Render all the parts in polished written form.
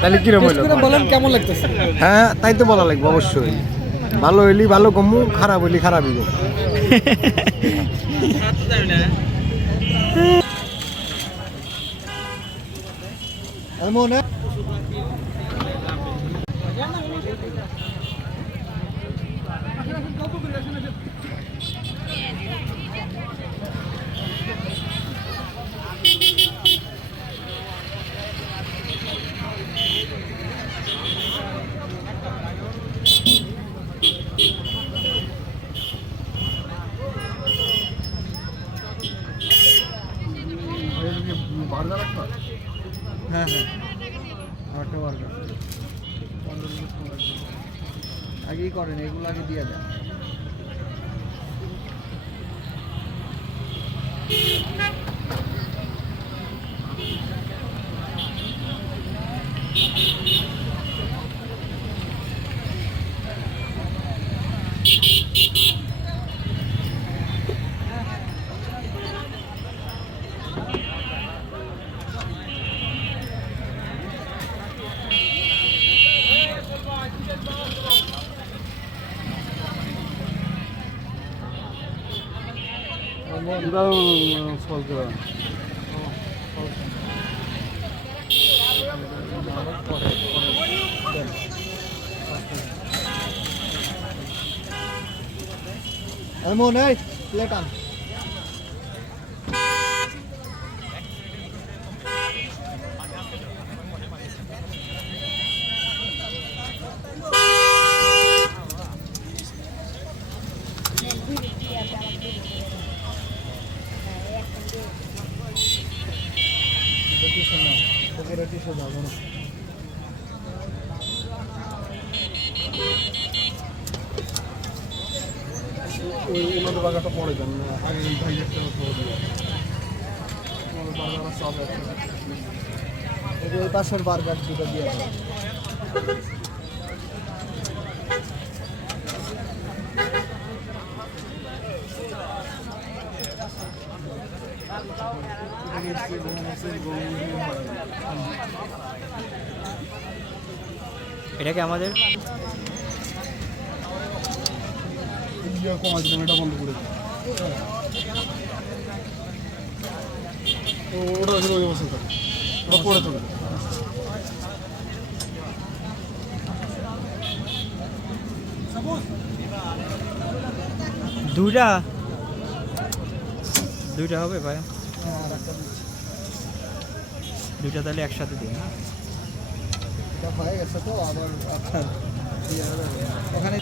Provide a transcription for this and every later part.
তাহলে কিরকম হলো বলেন, কেমন লাগতেছে? হ্যাঁ তাই তো বলা লাগবে অবশ্যই। ভালো হইলি ভালো কমু, খারাপ হইলি খারাপই গো। হ্যাঁ হ্যাঁ, আমারটা বার্গার আগেই করেন, এগুলো আগে দিয়ে দেন। এমন এই প্লেট আন। ওই বাগাটা পড়ে যান আগে এই ভাই একটা সব এই পাশের বার্গার দুটো দিয়ে দেন। এটা কি আমাদের এটা বন্ধ করে ওটা ওই অবস্থা ওটা পড়ে চলে। দুইটা হবে ভাই, দুইটা তাহলে একসাথে দিন। এটা হয়ে গেছে তো আবার আপনার ওখানে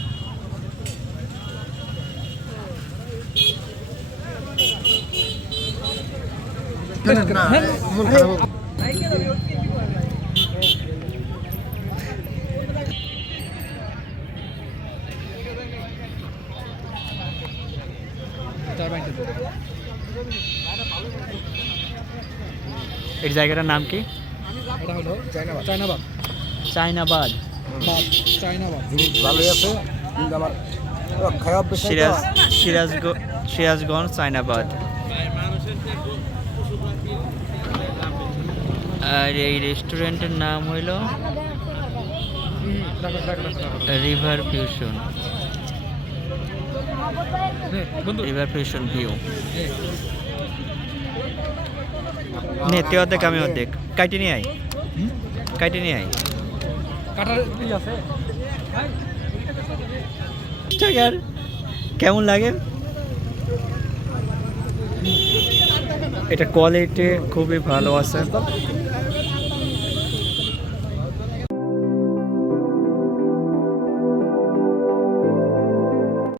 এই জায়গাটার নাম কি? এটা হলো চায়নাবাদ। চায়নাবাদ। চায়নাবাদ ভালোই আছে কিন্তু আমার খারাপ বেশি। সিরাজগঞ্জ চায়নাবাদ। আর এই রেস্টুরেন্টের নাম হইল river fusion. River fusion view. নে তুই অর্ধেক আমি অর্ধেক, কাইটে নিয়ে আয়, কাইটে নিয়ে আয়। কেমন লাগে? এটা কোয়ালিটি খুবই ভালো আছে।